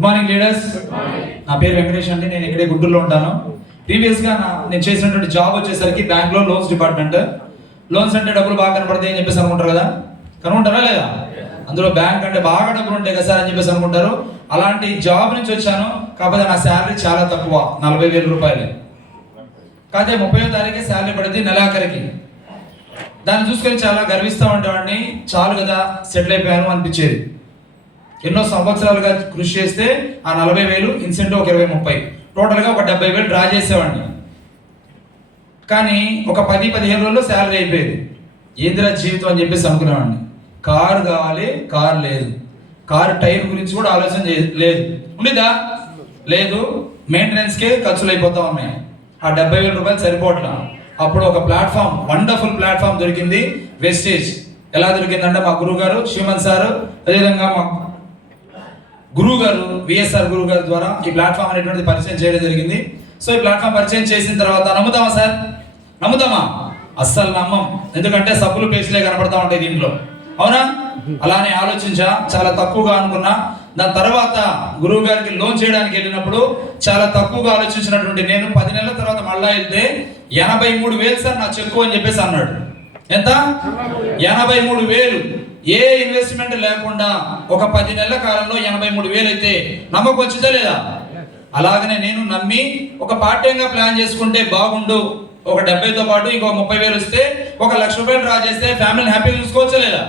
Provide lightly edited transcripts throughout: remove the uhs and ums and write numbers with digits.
Good morning leaders. నా పేరు వెంకటేష్ అండి. నేను ఇక్కడే గుంటూరులో ఉంటాను. ప్రీవియస్గా నేను చేసినటువంటి జాబ్ వచ్చేసరికి బ్యాంక్లో లోన్స్ డిపార్ట్మెంట్. లోన్స్ అంటే డబ్బులు బాగా కనపడతాయి అని చెప్పేసి అనుకుంటారు కదా, కనుకుంటారా లేదా? అందులో బ్యాంక్ అంటే బాగా డబ్బులు ఉంటాయి కదా సార్ అని చెప్పేసి అనుకుంటారు. అలాంటి జాబ్ నుంచి వచ్చాను. కాకపోతే నా శాలరీ చాలా తక్కువ, 40,000 రూపాయలు. కాకపోతే 30వ తారీఖే శాలరీ పడింది నెలాఖరికి. దాన్ని చూసుకొని చాలా గర్విస్తూ ఉండేవాడిని. చాలు కదా, సెటిల్ అయిపోయాను అనిపించేది. ఎన్నో సంవత్సరాలుగా కృషి చేస్తే ఆ 40,000 ఇన్సెంటివ్ ఒక 20-30 టోటల్గా ఒక 70,000 డ్రా చేసేవాడిని. కానీ ఒక 10-15 రోజుల్లో శాలరీ అయిపోయేది. ఏందిరా జీవితం అని చెప్పేసి అనుకునేవాడిని. కారు కావాలి, కారు లేదు. కారు టైర్ గురించి కూడా ఆలోచన లేదు. ఉండిదా? లేదు. మెయింటెనెన్స్కే ఖర్చులు అయిపోతా ఉన్నాయి. ఆ 70,000 రూపాయలు సరిపోవట్లా. అప్పుడు ఒక ప్లాట్ఫామ్, వండర్ఫుల్ ప్లాట్ఫామ్ దొరికింది, వెస్టేజ్. ఎలా దొరికిందంటే మా గురువు గారు శ్రీమంత్ సార్, అదేవిధంగా మా గురువు గారు విఎస్ఆర్ గురువు గారి ద్వారా ఈ ప్లాట్ఫామ్ అనేటువంటిది పరిచయం చేయడం జరిగింది. సో ఈ ప్లాట్ఫామ్ పరిచయం చేసిన తర్వాత నమ్ముతామా సార్? నమ్ముతామా? అస్సలు నమ్మం. ఎందుకంటే సబ్బులు పేస్ట్లే కనపడతా ఉంటాయి దీంట్లో, అవునా? అలానే ఆలోచించా, చాలా తక్కువగా అనుకున్నా. దాని తర్వాత గురువు గారికి లోన్ చేయడానికి వెళ్ళినప్పుడు చాలా తక్కువగా ఆలోచించినటువంటి నేను 10 నెలల తర్వాత మళ్ళా వెళ్తే 83,000 సార్ నా చెక్కు అని చెప్పేసి అన్నాడు. ఎంత? 83,000. ఏ ఇన్వెస్ట్మెంట్ లేకుండా ఒక 10 నెలల కాలంలో 83,000 అయితే నమ్మకం వచ్చిందా లేదా? అలాగనే నేను నమ్మి ఒక పార్ట్ టైం గా ప్లాన్ చేసుకుంటే బాగుండు, ఒక 70తో పాటు ఇంకో 30,000 వస్తే ఒక 1,00,000 రూపాయలు డ్రా చేస్తే ఫ్యామిలీని హ్యాపీగా చూసుకోవచ్చా లేదా?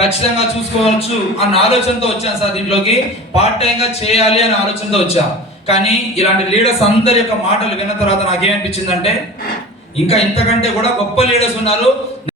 ఖచ్చితంగా చూసుకోవచ్చు అన్న ఆలోచనతో వచ్చాను సార్ దీంట్లోకి. పార్ట్ టైం గా చేయాలి అనే ఆలోచనతో వచ్చా. కానీ ఇలాంటి లీడర్స్ అందరి యొక్క మాటలు విన్న తర్వాత నాకేమనిపించిందంటే ఇంకా ఇంతకంటే కూడా గొప్ప లీడర్స్ ఉన్నారు.